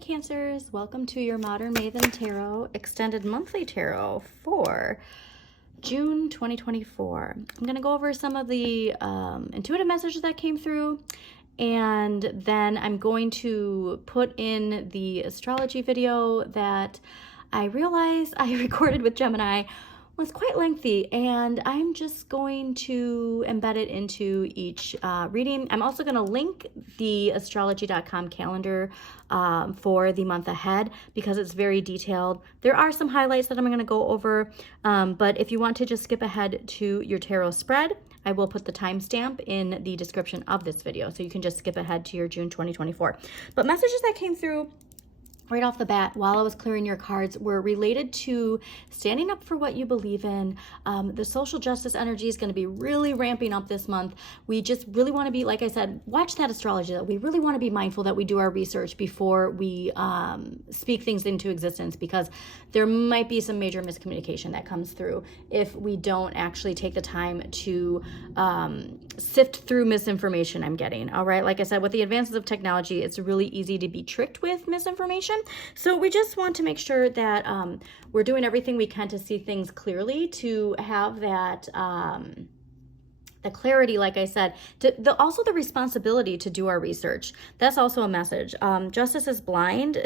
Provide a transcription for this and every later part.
Cancers, welcome to your Modern Maven Tarot Extended Monthly Tarot for June 2024. I'm going to go over some of the intuitive messages that came through, and then I'm going to put in the astrology video that I realized I recorded with Gemini was quite lengthy, and I'm just going to embed it into each reading. I'm also going to link the astrology.com calendar for the month ahead because it's very detailed. There are some highlights that I'm going to go over, but if you want to just skip ahead to your tarot spread, I will put the timestamp in the description of this video, so you can just skip ahead to your June 2024. But messages that came through right off the bat while I was clearing your cards were related to standing up for what you believe in. The social justice energy is going to be really ramping up this month. We just really want to be, like I said, watch that astrology. That we really want to be mindful that we do our research before we speak things into existence, because there might be some major miscommunication that comes through if we don't actually take the time to sift through misinformation I'm getting. All right, like I said, with the advances of technology, it's really easy to be tricked with misinformation. So we just want to make sure that we're doing everything we can to see things clearly, to have that the clarity, like I said, also the responsibility to do our research. That's also a message. Justice is blind.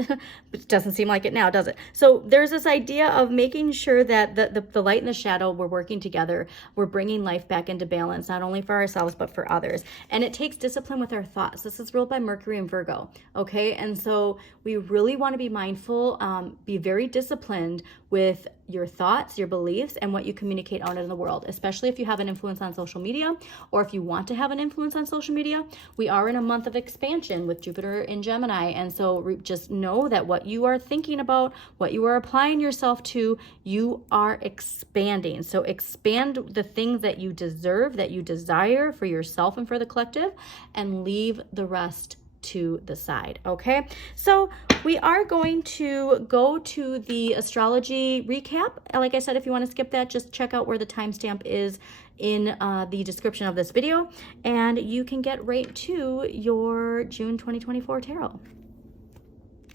It doesn't seem like it now, does it? So there's this idea of making sure that the light and the shadow, we're working together. We're bringing life back into balance, not only for ourselves, but for others. And it takes discipline with our thoughts. This is ruled by Mercury and Virgo, okay? And so we really want to be mindful, be very disciplined with your thoughts, your beliefs, and what you communicate out in the world, especially if you have an influence on social media, or if you want to have an influence on social media. We are in a month of expansion with Jupiter in Gemini, and so just know that what you are thinking about, what you are applying yourself to, you are expanding. So expand the things that you deserve, that you desire for yourself and for the collective, and leave the rest to the side. Okay, so we are going to go to the astrology recap. Like I said, if you want to skip that, just check out where the timestamp is in the description of this video, and you can get right to your June 2024 tarot.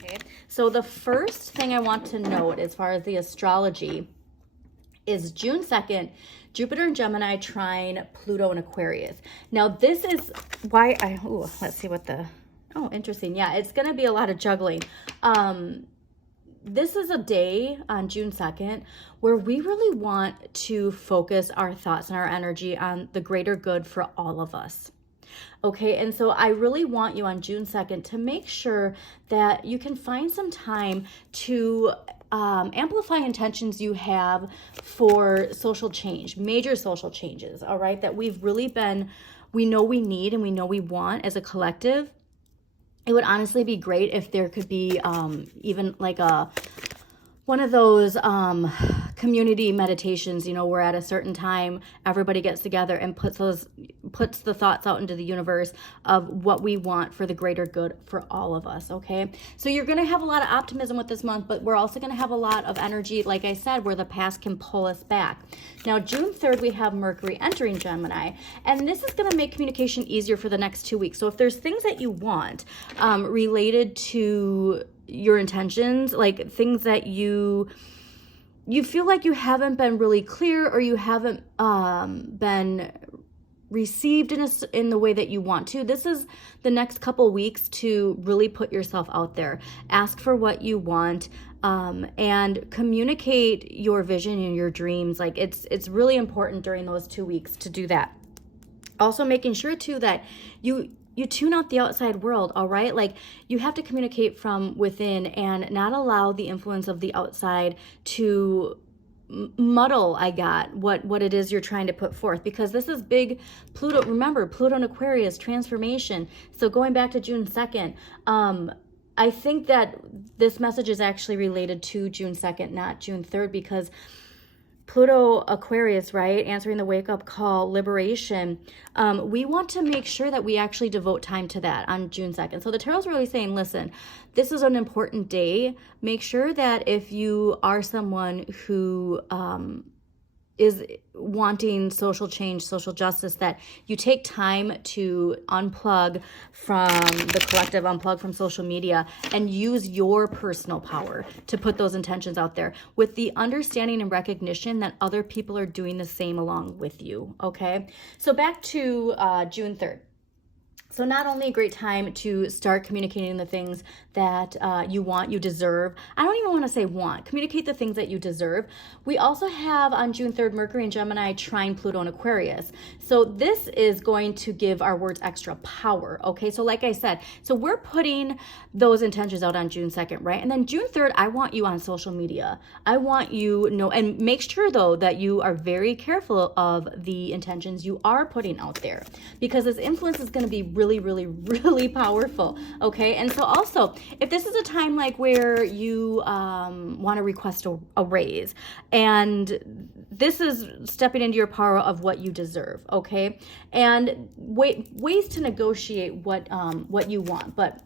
Okay, so the first thing I want to note as far as the astrology is June 2nd, Jupiter in Gemini trine Pluto in Aquarius. Now this is why let's see what the, oh, interesting. Yeah, it's going to be a lot of juggling. This is a day on June 2nd where we really want to focus our thoughts and our energy on the greater good for all of us. Okay, and so I really want you on June 2nd to make sure that you can find some time to amplify intentions you have for social change, major social changes, all right, that we know we need and we know we want as a collective. It would honestly be great if there could be even like one of those community meditations, you know, where at a certain time everybody gets together and puts the thoughts out into the universe of what we want for the greater good for all of us. Okay, so you're going to have a lot of optimism with this month, but we're also going to have a lot of energy, like I said, where the past can pull us back. Now June 3rd we have Mercury entering Gemini, and this is going to make communication easier for the next 2 weeks. So if there's things that you want related to your intentions, like things that you feel like you haven't been really clear, or you haven't been received in the way that you want to, this is the next couple weeks to really put yourself out there, ask for what you want, and communicate your vision and your dreams. Like it's really important during those 2 weeks to do that. Also making sure too that you tune out the outside world, all right? Like you have to communicate from within and not allow the influence of the outside to muddle, what it is you're trying to put forth, because this is big. Pluto, remember, Pluto in Aquarius, transformation. So going back to June 2nd, I think that this message is actually related to June 2nd, not June 3rd, because Pluto Aquarius, right? Answering the wake-up call, liberation. We want to make sure that we actually devote time to that on June 2nd. So the tarot's really saying, listen, this is an important day. Make sure that if you are someone who is wanting social change, social justice, that you take time to unplug from the collective, unplug from social media, and use your personal power to put those intentions out there with the understanding and recognition that other people are doing the same along with you, okay? So back to June 3rd. So not only a great time to start communicating the things that you want, you deserve. I don't even want to say want. Communicate the things that you deserve. We also have on June 3rd, Mercury and Gemini trine Pluto and Aquarius. So this is going to give our words extra power, okay? So like I said, so we're putting those intentions out on June 2nd, right? And then June 3rd, I want you on social media. I want you know, and make sure though that you are very careful of the intentions you are putting out there, because this influence is going to be really, really, really powerful, okay? And so also, if this is a time like where you want to request a raise, and this is stepping into your power of what you deserve, okay? And ways to negotiate what you want, but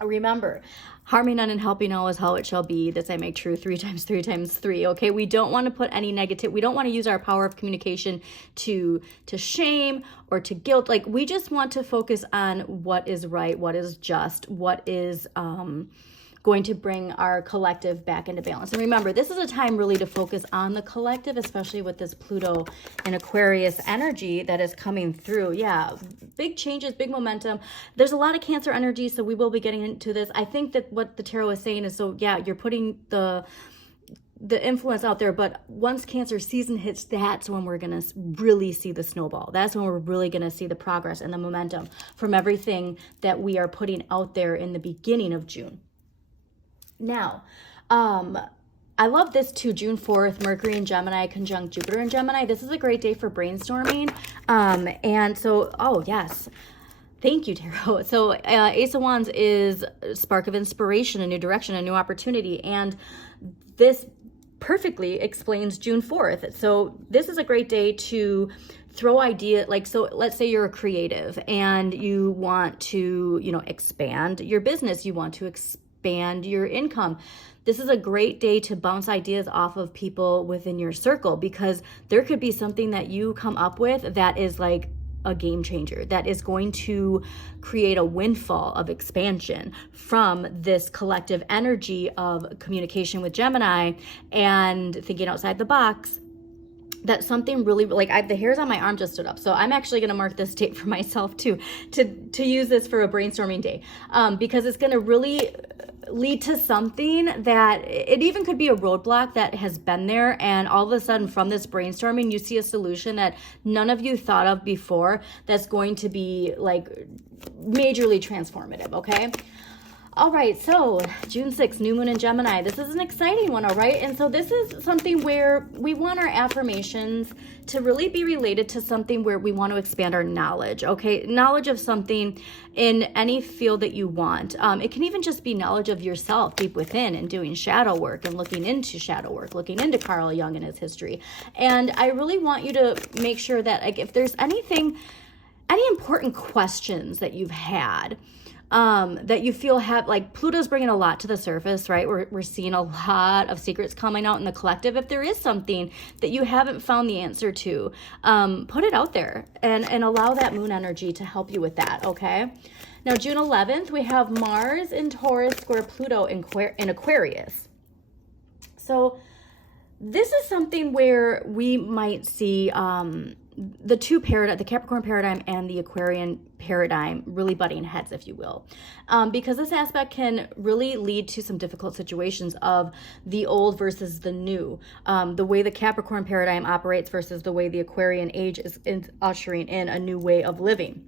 remember, harming none and helping all is how it shall be. This I make true 3 times 3 times 3. Okay, we don't want to put any negative. We don't want to use our power of communication to shame or to guilt. Like, we just want to focus on what is right, what is just, what is going to bring our collective back into balance. And remember, this is a time really to focus on the collective, especially with this Pluto and Aquarius energy that is coming through. Yeah, big changes, big momentum. There's a lot of Cancer energy, so we will be getting into this. I think that what the tarot is saying is, so yeah, you're putting the influence out there, but once Cancer season hits, that's when we're going to really see the snowball. That's when we're really going to see the progress and the momentum from everything that we are putting out there in the beginning of June. Now, I love this too, June 4th, Mercury in Gemini conjunct Jupiter in Gemini. This is a great day for brainstorming. And so, oh yes, thank you, Tarot. So Ace of Wands is a spark of inspiration, a new direction, a new opportunity. And this perfectly explains June 4th. So this is a great day to throw idea, like, so let's say you're a creative and you want to, you know, expand your business. You want to expand your income. This is a great day to bounce ideas off of people within your circle, because there could be something that you come up with that is like a game changer, that is going to create a windfall of expansion from this collective energy of communication with Gemini and thinking outside the box. That something really, like, the hairs on my arm just stood up. So I'm actually going to mark this date for myself too, to use this for a brainstorming day, because it's going to really lead to something that it even could be a roadblock that has been there, and all of a sudden from this brainstorming you see a solution that none of you thought of before that's going to be like majorly transformative, okay? All right, so June 6th, new moon in Gemini. This is an exciting one, all right? And so this is something where we want our affirmations to really be related to something where we want to expand our knowledge, okay? Knowledge of something in any field that you want. It can even just be knowledge of yourself deep within and doing shadow work and looking into shadow work, looking into Carl Jung and his history. And I really want you to make sure that, like, if there's anything, any important questions that you've had, that you feel have, like, Pluto's bringing a lot to the surface, right? We're seeing a lot of secrets coming out in the collective. If there is something that you haven't found the answer to, put it out there and allow that moon energy to help you with that, okay? Now, June 11th, we have Mars in Taurus square Pluto in Aquarius. So this is something where we might see the two paradigm, the Capricorn paradigm and the Aquarian paradigm, really butting heads, if you will, because this aspect can really lead to some difficult situations of the old versus the new, the way the Capricorn paradigm operates versus the way the Aquarian age is ushering in a new way of living.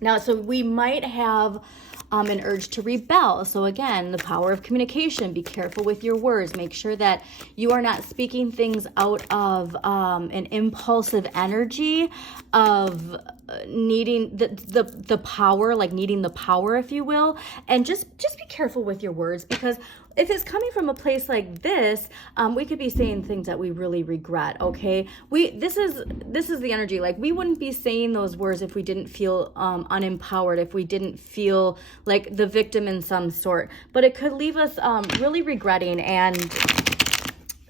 Now, so we might have an urge to rebel. So again, the power of communication. Be careful with your words. Make sure that you are not speaking things out of an impulsive energy of needing the power, like needing the power, if you will. And just be careful with your words, because if it's coming from a place like this, we could be saying things that we really regret, okay? This is the energy. Like, we wouldn't be saying those words if we didn't feel unempowered, if we didn't feel like the victim in some sort. But it could leave us really regretting and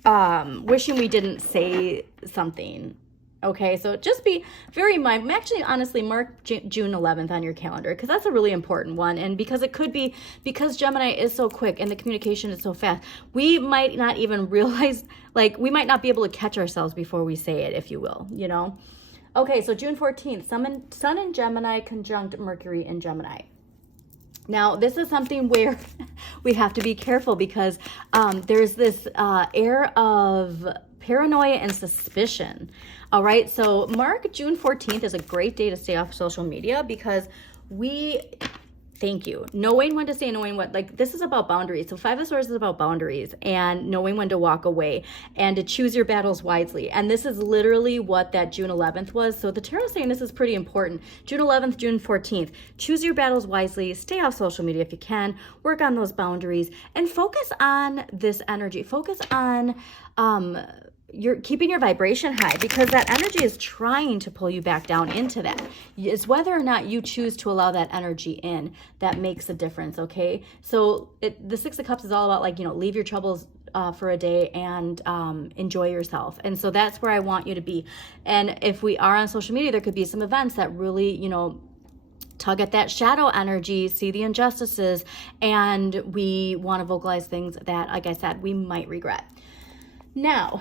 wishing we didn't say something. Okay, so just be very mindful. Actually, honestly, mark June 11th on your calendar, because that's a really important one. And because it could be, because Gemini is so quick and the communication is so fast, we might not even realize, like, we might not be able to catch ourselves before we say it, if you will, you know? Okay, so June 14th, Sun in Gemini conjunct Mercury in Gemini. Now, this is something where we have to be careful, because there's this air of paranoia and suspicion. All right, so mark June 14th is a great day to stay off social media, because thank you, knowing when to say, knowing what, like, this is about boundaries. So Five of Swords is about boundaries and knowing when to walk away and to choose your battles wisely. And this is literally what that June 11th was. So the tarot is saying this is pretty important. June 11th, June 14th, choose your battles wisely, stay off social media if you can, work on those boundaries, and focus on this energy. Focus on, you're keeping your vibration high, because that energy is trying to pull you back down into that. It's whether or not you choose to allow that energy in that makes a difference, okay? So the Six of Cups is all about, like, you know, leave your troubles for a day and enjoy yourself. And so that's where I want you to be. And if we are on social media, there could be some events that really, you know, tug at that shadow energy, see the injustices, and we want to vocalize things that, like I said, we might regret. Now,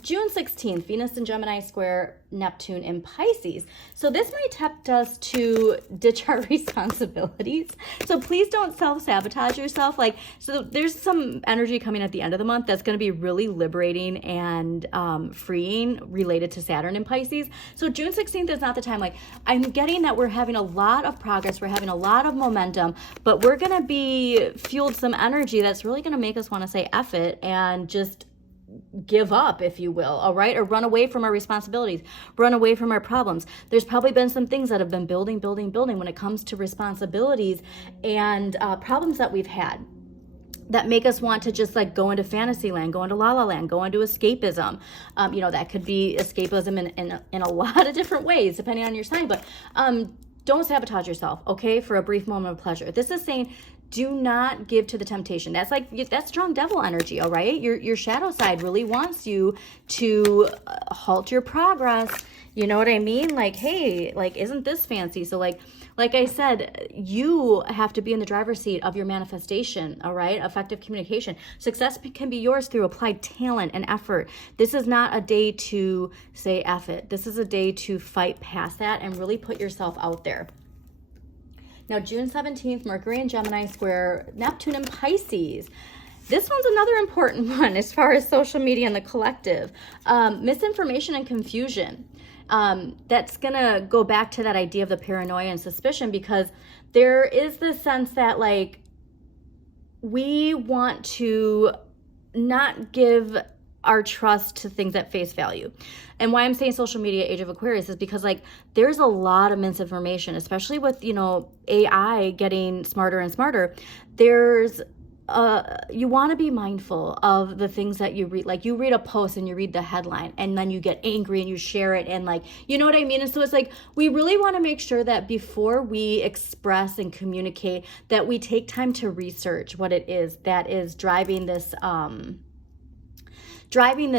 June 16th, Venus in Gemini square Neptune in Pisces. So this might tempt us to ditch our responsibilities. So please don't self-sabotage yourself. Like, so there's some energy coming at the end of the month that's going to be really liberating and freeing related to Saturn in Pisces. So June 16th is not the time. Like, I'm getting that we're having a lot of progress. We're having a lot of momentum, but we're going to be fueled some energy that's really going to make us want to say F it and just give up, if you will, all right? Or run away from our responsibilities, run away from our problems. There's probably been some things that have been building when it comes to responsibilities and problems that we've had that make us want to just, like, go into fantasy land, go into la la land, go into escapism. You know, that could be escapism in a lot of different ways, depending on your sign, but don't sabotage yourself, okay, for a brief moment of pleasure. This is saying, do not give to the temptation. That's strong devil energy, all right? Your shadow side really wants you to halt your progress. You know what I mean? Like, hey, like, isn't this fancy? So like I said, you have to be in the driver's seat of your manifestation, all right? Effective communication. Success can be yours through applied talent and effort. This is not a day to say F it. This is a day to fight past that and really put yourself out there. Now, June 17th, Mercury in Gemini square Neptune in Pisces. This one's another important one as far as social media and the collective. Misinformation and confusion. That's going to go back to that idea of the paranoia and suspicion, because there is this sense that, like, we want to not give our trust to things at face value. And why I'm saying social media, age of Aquarius, is because, like, there's a lot of misinformation, especially with, you know, AI getting smarter and smarter. There's you want to be mindful of the things that you read. Like, you read a post and you read the headline and then you get angry and you share it, and, like, you know what I mean? And so it's like, we really want to make sure that before we express and communicate, that we take time to research what it is that is driving this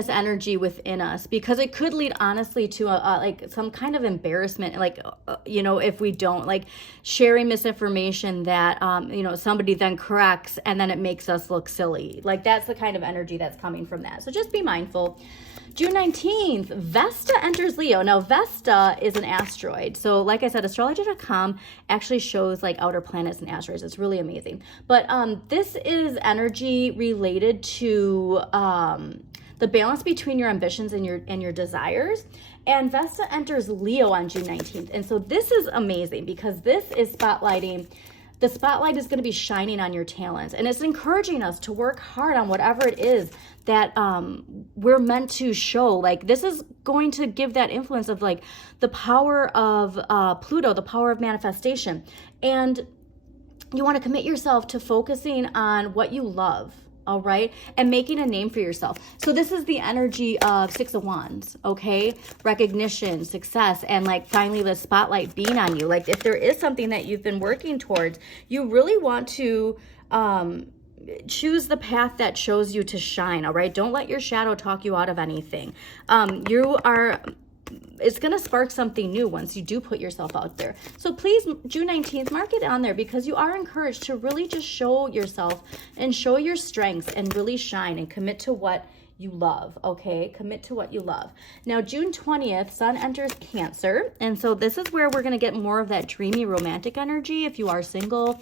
energy within us, because it could lead, honestly, to like some kind of embarrassment, like, you know, if we don't, like, sharing misinformation that, you know, somebody then corrects and then it makes us look silly. Like, that's the kind of energy that's coming from that. So just be mindful. June 19th, Vesta enters Leo. Now, Vesta is an asteroid. So like I said, astrology.com actually shows, like, outer planets and asteroids. It's really amazing. But this is energy related to the balance between your ambitions and your desires. And Vesta enters Leo on June 19th. And so this is amazing, because this is spotlighting, the spotlight is going to be shining on your talents. And it's encouraging us to work hard on whatever it is that we're meant to show. Like, this is going to give that influence of, like, the power of Pluto, the power of manifestation. And you want to commit yourself to focusing on what you love, all right, and making a name for yourself. So this is the energy of Six of Wands, okay? Recognition, success, and, like, finally the spotlight being on you. Like, if there is something that you've been working towards, you really want to choose the path that shows you to shine, all right? Don't let your shadow talk you out of anything. It's going to spark something new once you do put yourself out there. So please, June 19th, mark it on there, because you are encouraged to really just show yourself and show your strengths and really shine and commit to what you love, okay? Commit to what you love. Now, June 20th, Sun enters Cancer. And so this is where we're going to get more of that dreamy romantic energy. If you are single,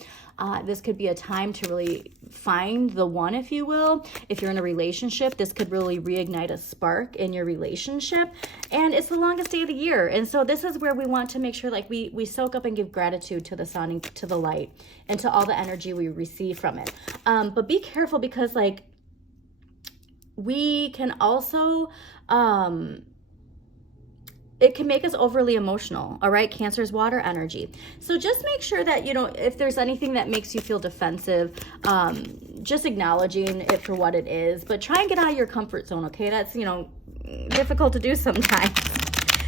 this could be a time to really find the one, if you will. If you're in a relationship, this could really reignite a spark in your relationship. And it's the longest day of the year. And so this is where we want to make sure like we soak up and give gratitude to the sun and to the light and to all the energy we receive from it. But be careful, because like, we can also, it can make us overly emotional, all right? Cancer's water energy. So just make sure that, you know, if there's anything that makes you feel defensive, just acknowledging it for what it is, but try and get out of your comfort zone, okay? That's, you know, difficult to do sometimes.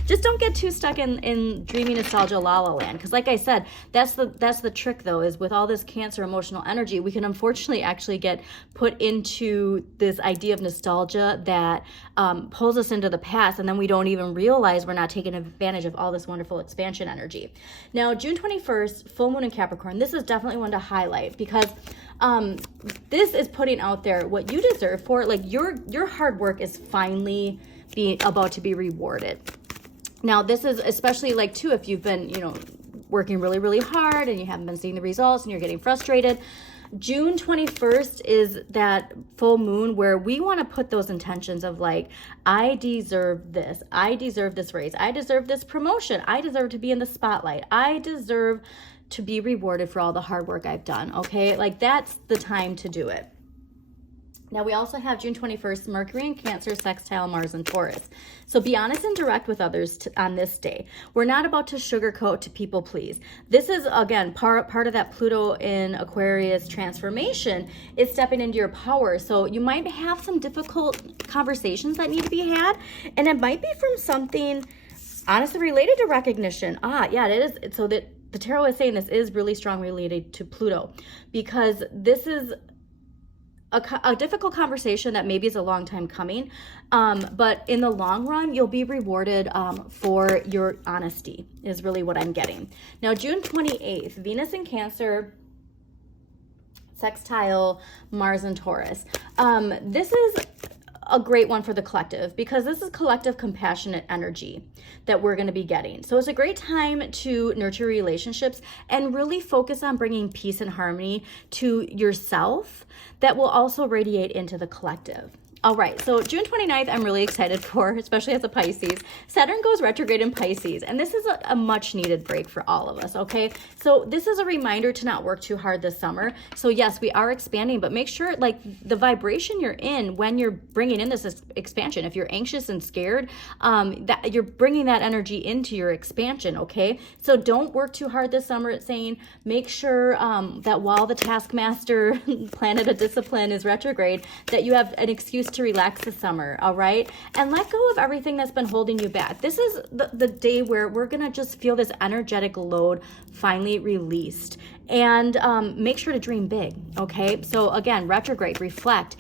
Just don't get too stuck in dreamy nostalgia la la land, because like I said, that's the trick though, is with all this Cancer emotional energy, we can unfortunately actually get put into this idea of nostalgia that pulls us into the past, and then we don't even realize we're not taking advantage of all this wonderful expansion energy. Now, June 21st, full moon in Capricorn. This is definitely one to highlight, because this is putting out there what you deserve for, like your hard work is finally about to be rewarded. Now, this is especially like too, if you've been, you know, working really, really hard and you haven't been seeing the results and you're getting frustrated. June 21st is that full moon where we want to put those intentions of like, I deserve this. I deserve this raise. I deserve this promotion. I deserve to be in the spotlight. I deserve to be rewarded for all the hard work I've done. Okay. Like that's the time to do it. Now, we also have June 21st, Mercury in Cancer, sextile Mars and Taurus. So be honest and direct with others on this day. We're not about to sugarcoat to people please. This is, again, part of that Pluto in Aquarius transformation is stepping into your power. So you might have some difficult conversations that need to be had. And it might be from something honestly related to recognition. Yeah, it is. So that the tarot is saying this is really strong related to Pluto, because this is a difficult conversation that maybe is a long time coming, but in the long run, you'll be rewarded for your honesty is really what I'm getting. Now, June 28th, Venus in Cancer, sextile Mars and Taurus. This is a great one for the collective, because this is collective compassionate energy that we're going to be getting. So it's a great time to nurture relationships and really focus on bringing peace and harmony to yourself that will also radiate into the collective. All right, so June 29th, I'm really excited for, especially as a Pisces. Saturn goes retrograde in Pisces, and this is a much needed break for all of us, okay? So this is a reminder to not work too hard this summer. So yes, we are expanding, but make sure like the vibration you're in when you're bringing in this expansion, if you're anxious and scared, that you're bringing that energy into your expansion, okay? So don't work too hard this summer, it's saying. Make sure that while the taskmaster planet of discipline is retrograde, that you have an excuse to relax this summer, all right? And let go of everything that's been holding you back. This is the day where we're gonna just feel this energetic load finally released. And make sure to dream big, okay? So again, retrograde, reflect,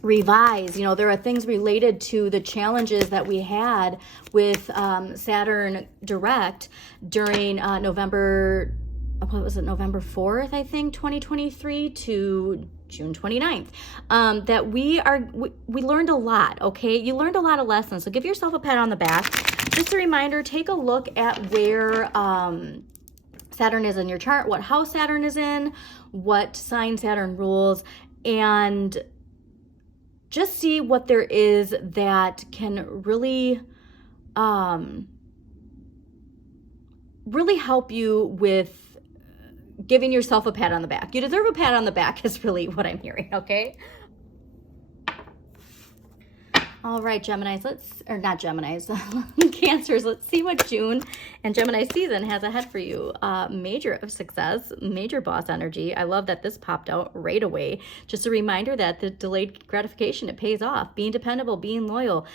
revise. You know, there are things related to the challenges that we had with Saturn direct during November 4th, I think, 2023 to June 29th, that we learned a lot, okay? You learned a lot of lessons, so give yourself a pat on the back. Just a reminder, take a look at where Saturn is in your chart, what house Saturn is in, what sign Saturn rules, and just see what there is that can really really help you with giving yourself a pat on the back. You deserve a pat on the back is really what I'm hearing, okay? All right, Geminis, Cancers, let's see what June And Gemini season has ahead for you major of success, major boss energy. I love that this popped out right away. Just a reminder that the delayed gratification, it pays off. Being dependable, being loyal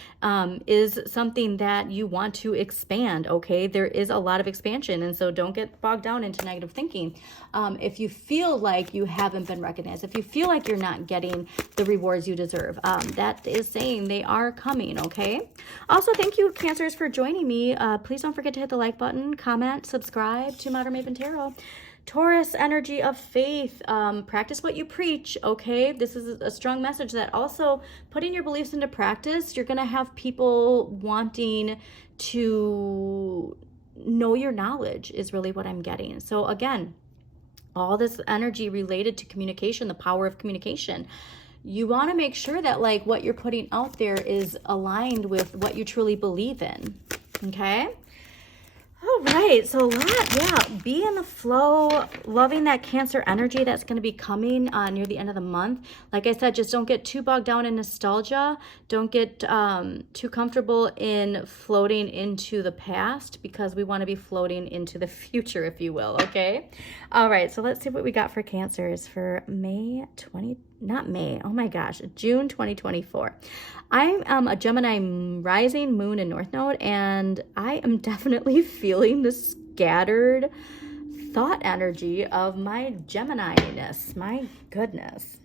is something that you want to expand, okay? There is a lot of expansion, and so don't get bogged down into negative thinking. If you feel like you haven't been recognized, if you feel like you're not getting the rewards you deserve, that is saying they are coming, okay? Also, thank you, Cancers, for joining me. Please don't forget to hit the like button, comment, subscribe to Modern Maven Tarot. Taurus, energy of faith. Practice what you preach, okay? This is a strong message that also putting your beliefs into practice, you're going to have people wanting to know your knowledge is really what I'm getting. So again, all this energy related to communication, the power of communication. You want to make sure that like what you're putting out there is aligned with what you truly believe in, okay? All right, so be in the flow, loving that Cancer energy that's going to be coming near the end of the month. Like I said, just don't get too bogged down in nostalgia. Don't get too comfortable in floating into the past, because we want to be floating into the future, if you will, okay? All right, so let's see what we got for Cancers for June 2024. I am a Gemini rising, moon, and north node, and I am definitely feeling the scattered thought energy of my Gemini-ness. My goodness.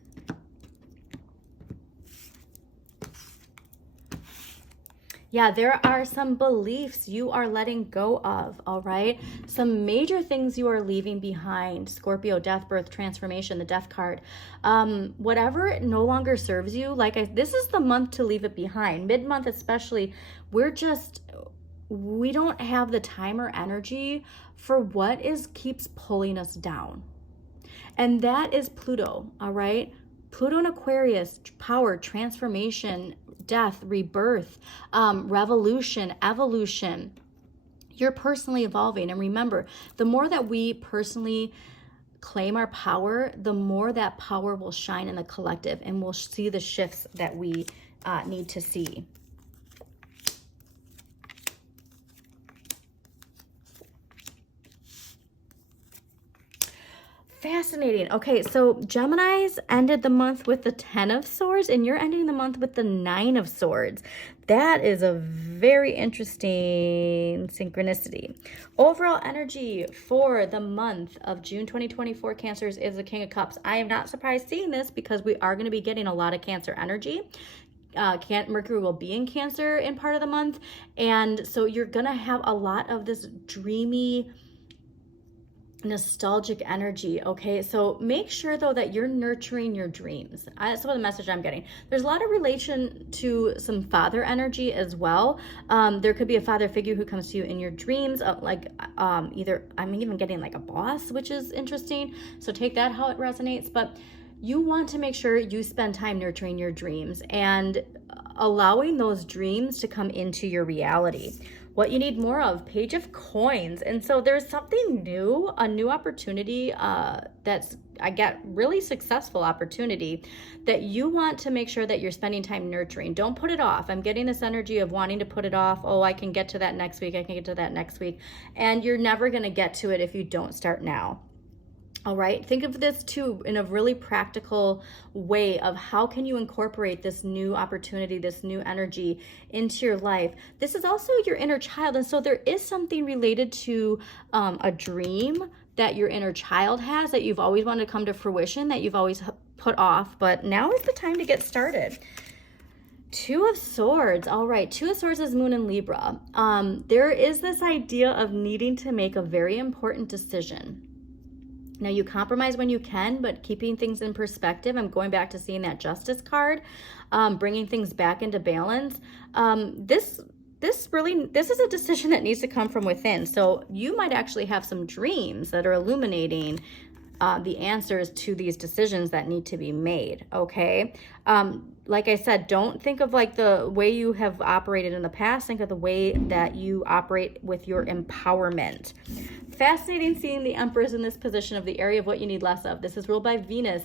Yeah, there are some beliefs you are letting go of, all right? Some major things you are leaving behind. Scorpio, death, birth, transformation, the death card. Whatever no longer serves you, this is the month to leave it behind. Mid-month especially, we don't have the time or energy for what keeps pulling us down. And that is Pluto, all right? Pluto in Aquarius, power, transformation, death, rebirth, revolution, evolution. You're personally evolving. And remember, the more that we personally claim our power, the more that power will shine in the collective, and we'll see the shifts that we need to see. Fascinating. Okay, so Geminis ended the month with the 10 of Swords, and you're ending the month with the 9 of Swords. That is a very interesting synchronicity. Overall energy for the month of June 2024, Cancers, is the King of Cups. I am not surprised seeing this, because we are going to be getting a lot of Cancer energy. Mercury will be in Cancer in part of the month, and so you're going to have a lot of this dreamy, nostalgic energy, okay? So make sure though that you're nurturing your dreams. That's what the message I'm getting. There's a lot of relation to some father energy as well. There could be a father figure who comes to you in your dreams, either, I'm even getting like a boss, which is interesting. So take that how it resonates, but you want to make sure you spend time nurturing your dreams and allowing those dreams to come into your reality. What you need more of, Page of Coins. And so there's something new, a new opportunity really successful opportunity that you want to make sure that you're spending time nurturing. Don't put it off. I'm getting this energy of wanting to put it off. Oh, I can get to that next week. I can get to that next week. And you're never going to get to it if you don't start now. All right, think of this too in a really practical way of how can you incorporate this new opportunity, this new energy into your life. This is also your inner child. And so there is something related to a dream that your inner child has that you've always wanted to come to fruition, that you've always put off. But now is the time to get started. Two of Swords. All right, Two of Swords is Moon in Libra. There is this idea of needing to make a very important decision. Now, you compromise when you can, but keeping things in perspective. I'm going back to seeing that Justice card, bringing things back into balance. This is a decision that needs to come from within. So you might actually have some dreams that are illuminating the answers to these decisions that need to be made, okay? Like I said, don't think of like the way you have operated in the past. Think of the way that you operate with your empowerment. Fascinating seeing the Empress in this position of the area of what you need less of. This is ruled by Venus.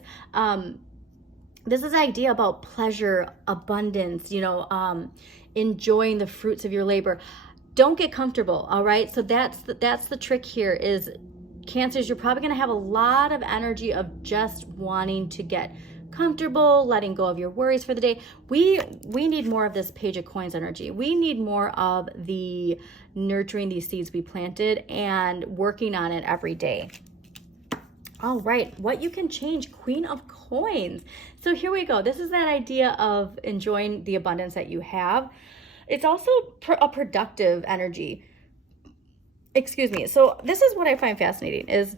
This is the idea about pleasure, abundance, enjoying the fruits of your labor. don't get comfortable, all right? So that's the trick here is, Cancers, you're probably going to have a lot of energy of just wanting to get comfortable, letting go of your worries for the day. We need more of this Page of Coins energy. We need more of the nurturing these seeds we planted and working on it every day. All right, what you can change, Queen of Coins. So here we go. This is that idea of enjoying the abundance that you have. It's also a productive energy. Excuse me. So this is what I find fascinating is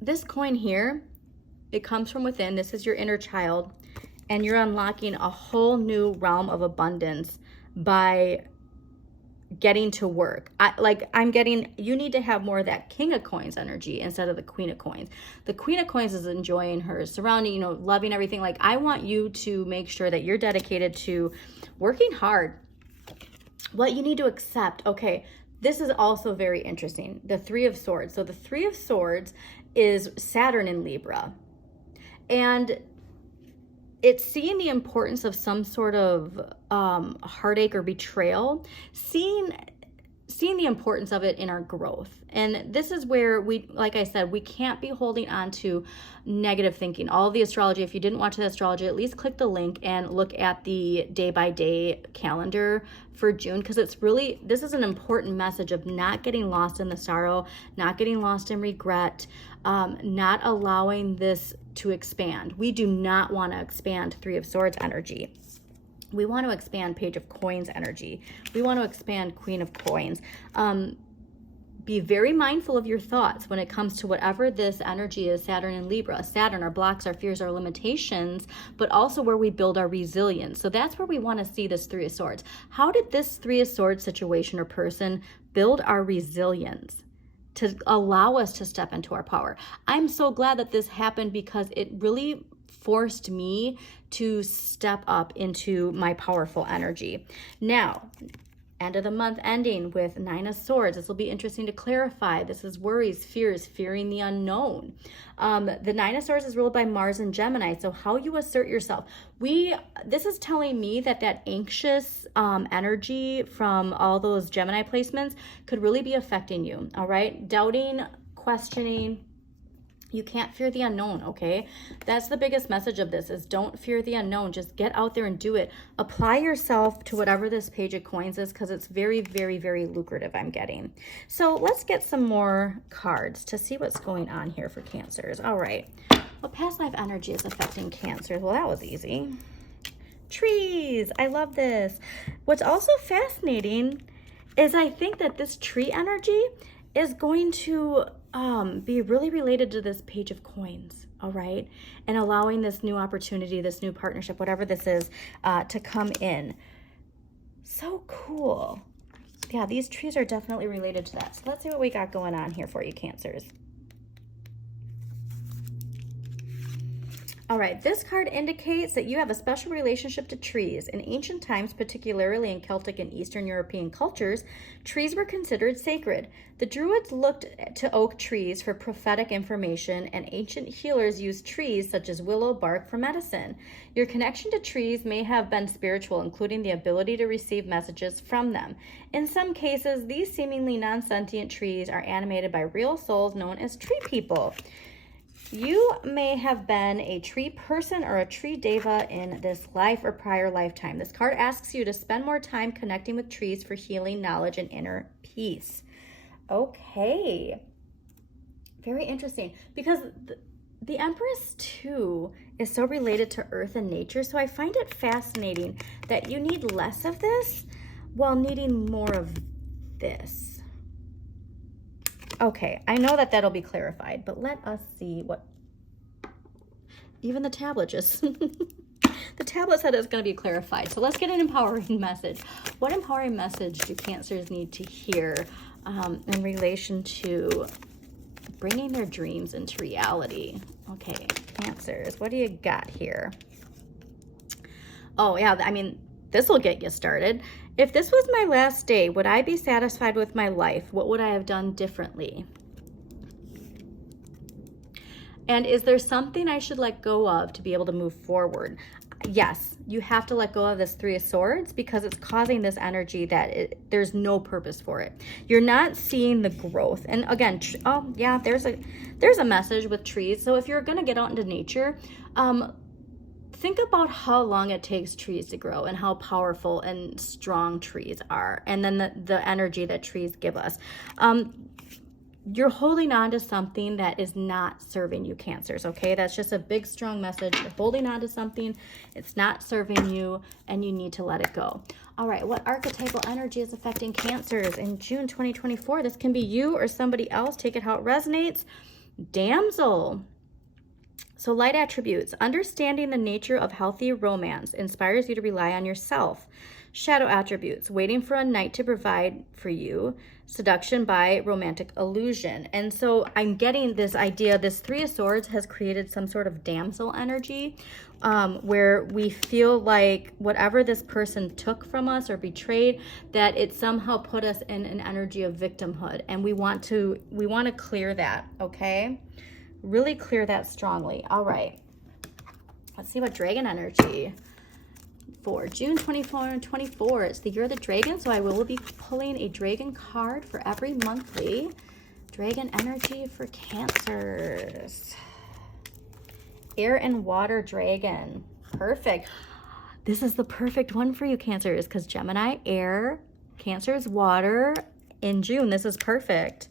this coin here, it comes from within. This is your inner child, and you're unlocking a whole new realm of abundance by getting to work. You need to have more of that King of Coins energy instead of the Queen of Coins. The Queen of Coins is enjoying her surrounding, loving everything. Like, I want you to make sure that you're dedicated to working hard. What you need to accept, okay, this is also very interesting. The Three of Swords. So the Three of Swords is Saturn in Libra. And it's seeing the importance of some sort of heartache or betrayal, seeing the importance of it in our growth. And this is where like I said, we can't be holding on to negative thinking. All of the astrology, if you didn't watch the astrology, at least click the link and look at the day-by-day calendar for June, because this is an important message of not getting lost in the sorrow, not getting lost in regret, not allowing this to expand. We do not want to expand Three of Swords energy. We want to expand Page of Coins energy. We want to expand Queen of Coins. Be very mindful of your thoughts when it comes to whatever this energy is, Saturn and Libra. Saturn, our blocks, our fears, our limitations, but also where we build our resilience. So that's where we want to see this Three of Swords. How did this Three of Swords situation or person build our resilience to allow us to step into our power? I'm so glad that this happened, because it really forced me to step up into my powerful energy. Now, end of the month ending with Nine of Swords. This will be interesting to clarify. This is worries, fears, fearing the unknown. The Nine of Swords is ruled by Mars and Gemini. So how you assert yourself. This is telling me that anxious energy from all those Gemini placements could really be affecting you. All right. Doubting, questioning. You can't fear the unknown, okay? That's the biggest message of this, is don't fear the unknown. Just get out there and do it. Apply yourself to whatever this Page of Coins is, because it's very, very, very lucrative, I'm getting. So let's get some more cards to see what's going on here for Cancers. All right. Well, past life energy is affecting Cancers. Well, that was easy. Trees. I love this. What's also fascinating is I think that this tree energy is going to be really related to this Page of Coins, all right? And allowing this new opportunity, this new partnership, whatever this is, to come in. So cool. Yeah, these trees are definitely related to that. So let's see what we got going on here for you, Cancers. All right, this card indicates that you have a special relationship to trees. In ancient times, particularly in Celtic and Eastern European cultures, trees were considered sacred. The Druids looked to oak trees for prophetic information, and ancient healers used trees such as willow bark for medicine. Your connection to trees may have been spiritual, including the ability to receive messages from them. In some cases, these seemingly non-sentient trees are animated by real souls known as tree people. You may have been a tree person or a tree deva in this life or prior lifetime. This card asks you to spend more time connecting with trees for healing, knowledge, and inner peace. Okay. Very interesting, because the Empress too is so related to earth and nature. So I find it fascinating that you need less of this while needing more of this. Okay, I know that that'll be clarified, but let us see what even the tablet just the tablet said it's going to be clarified. So let's get an empowering message. What empowering message do Cancers need to hear in relation to bringing their dreams into reality? Okay, Cancers, what do you got here? Oh yeah, I mean, this will get you started. If this was my last day, would I be satisfied with my life? What would I have done differently? And is there something I should let go of to be able to move forward? yes, you have to let go of this Three of Swords because it's causing this energy that there's no purpose for it. You're not seeing the growth. And again, oh yeah, there's a message with trees. So if you're gonna get out into nature, think about how long it takes trees to grow and how powerful and strong trees are, and then the energy that trees give us. You're holding on to something that is not serving you, Cancers, okay? That's just a big, strong message. You're holding on to something, it's not serving you, and you need to let it go. All right, what archetypal energy is affecting Cancers in June 2024? This can be you or somebody else. Take it how it resonates. Damsel. So light attributes. Understanding the nature of healthy romance inspires you to rely on yourself. Shadow attributes. Waiting for a knight to provide for you. Seduction by romantic illusion. And so I'm getting this idea, this Three of Swords has created some sort of damsel energy, where we feel like whatever this person took from us or betrayed, that it somehow put us in an energy of victimhood. And we want to clear that, okay? Really clear that strongly. All right. Let's see what dragon energy for June 24. It's the year of the dragon, so I will be pulling a dragon card for every monthly. Dragon energy for Cancers. Air and water dragon. Perfect. This is the perfect one for you, Cancers, because Gemini, air, Cancers, water. In June, this is perfect.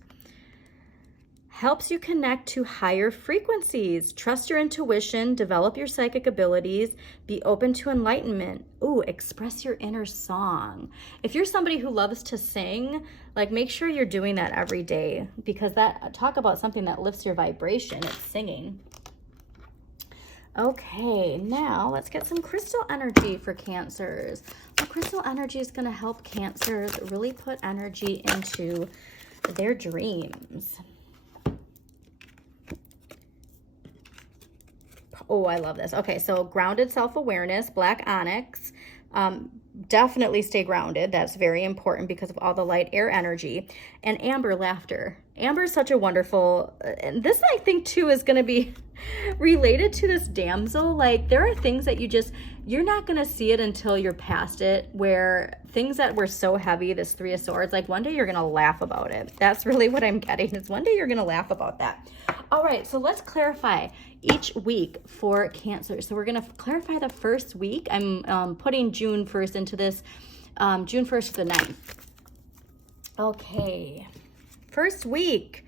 Helps you connect to higher frequencies. Trust your intuition, develop your psychic abilities, be open to enlightenment. Ooh, express your inner song. If you're somebody who loves to sing, like make sure you're doing that every day, because talk about something that lifts your vibration, it's singing. Okay, now let's get some crystal energy for Cancers. Well, crystal energy is going to help Cancers really put energy into their dreams. Oh, I love this. Okay, so grounded self-awareness, black onyx. Definitely stay grounded. That's very important because of all the light air energy. And amber, laughter. Amber is such a wonderful, and this I think too is going to be related to this damsel. Like there are things that you're not going to see it until you're past it, where things that were so heavy, this Three of Swords, like one day you're going to laugh about it. That's really what I'm getting, is one day you're going to laugh about that. All right, so let's clarify each week for Cancer. So we're going to clarify the first week. I'm putting June 1st into this, June 1st to the 9th. Okay, first week,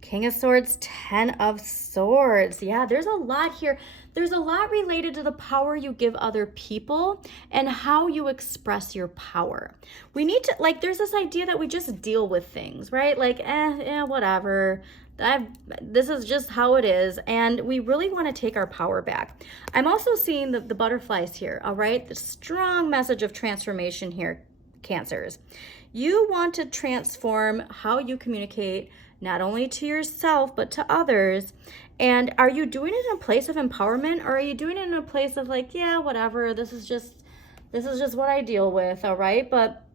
King of Swords, 10 of Swords. Yeah, there's a lot here. There's a lot related to the power you give other people and how you express your power. We need to, like, there's this idea that we just deal with things, right? Like, whatever. This is just how it is. And we really want to take our power back. I'm also seeing the butterflies here, all right? The strong message of transformation here, Cancers. You want to transform how you communicate, not only to yourself, but to others. And are you doing it in a place of empowerment, or are you doing it in a place of like, yeah, whatever, this is just what I deal with, all right? But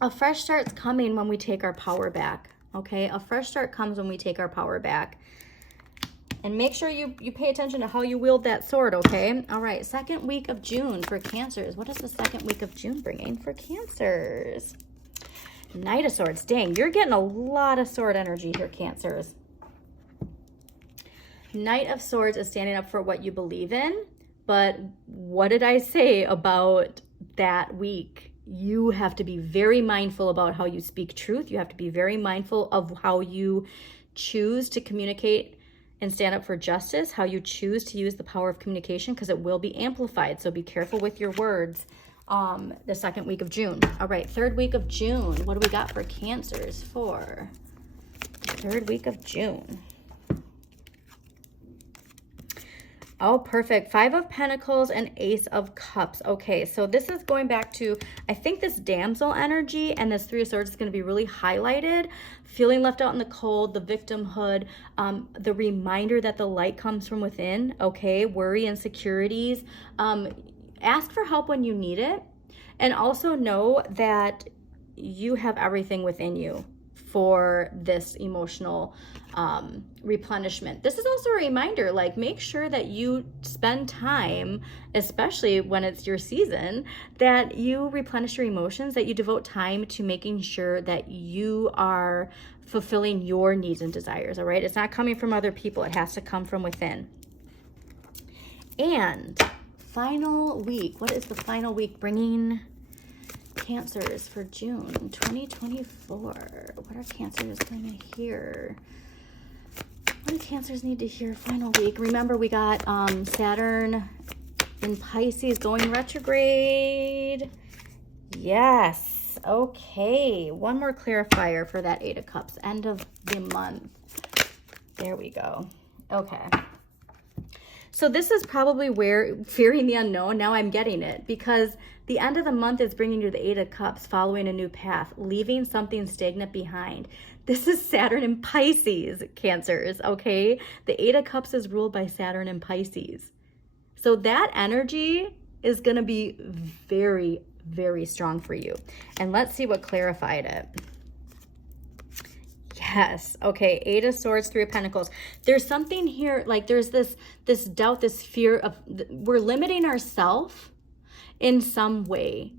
a fresh start's coming when we take our power back, okay? A fresh start comes when we take our power back. And make sure you pay attention to how you wield that sword, okay? All right, second week of June for Cancers. What is the second week of June bringing for Cancers? Knight of Swords. Dang, you're getting a lot of sword energy here, Cancers. Knight of Swords is standing up for what you believe in, but what did I say about that week? You have to be very mindful about how you speak truth. You have to be very mindful of how you choose to communicate and stand up for justice, how you choose to use the power of communication, because it will be amplified. So be careful with your words. The second week of June. All right, third week of June. What do we got for Cancers for third week of June? Oh, perfect. 5 of Pentacles and Ace of Cups. Okay, so this is going back to, I think this damsel energy and this Three of Swords is going to be really highlighted. Feeling left out in the cold, the victimhood, the reminder that the light comes from within, okay? Worry, insecurities. Ask for help when you need it. And also know that you have everything within you for this emotional replenishment. This is also a reminder, like, make sure that you spend time, especially when it's your season, that you replenish your emotions, that you devote time to making sure that you are fulfilling your needs and desires, all right? It's not coming from other people. It has to come from within. And final week. What is the final week bringing Cancers for June 2024? What are Cancers going to hear? What do Cancers need to hear final week? Remember, we got Saturn in Pisces going retrograde. Yes. Okay. One more clarifier for that Eight of Cups. End of the month. There we go. Okay. So this is probably where fearing the unknown, now I'm getting it, because the end of the month is bringing you the Eight of Cups, following a new path, leaving something stagnant behind. This is Saturn in Pisces, Cancers, okay? The Eight of Cups is ruled by Saturn in Pisces. So that energy is going to be very, very strong for you. And let's see what clarified it. Yes. Okay. Eight of Swords, Three of Pentacles. There's something here, like there's this doubt, this fear of, we're limiting ourselves in some way.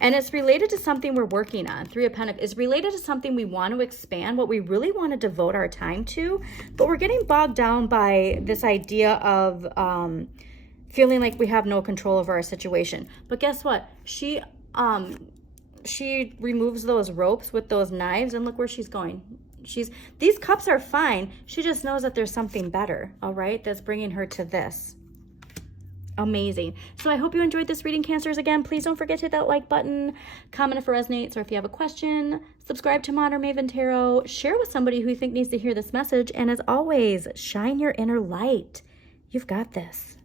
And it's related to something we're working on. Three of Pentacles is related to something we want to expand, what we really want to devote our time to, but we're getting bogged down by this idea of feeling like we have no control over our situation. But guess what? She removes those ropes with those knives, and look where she's going. These cups are fine. She just knows that there's something better, all right, that's bringing her to this. Amazing. So I hope you enjoyed this reading, Cancers. Again, please don't forget to hit that like button, comment if it resonates, or if you have a question, subscribe to Modern Maven Tarot, share with somebody who you think needs to hear this message, and as always, shine your inner light. You've got this.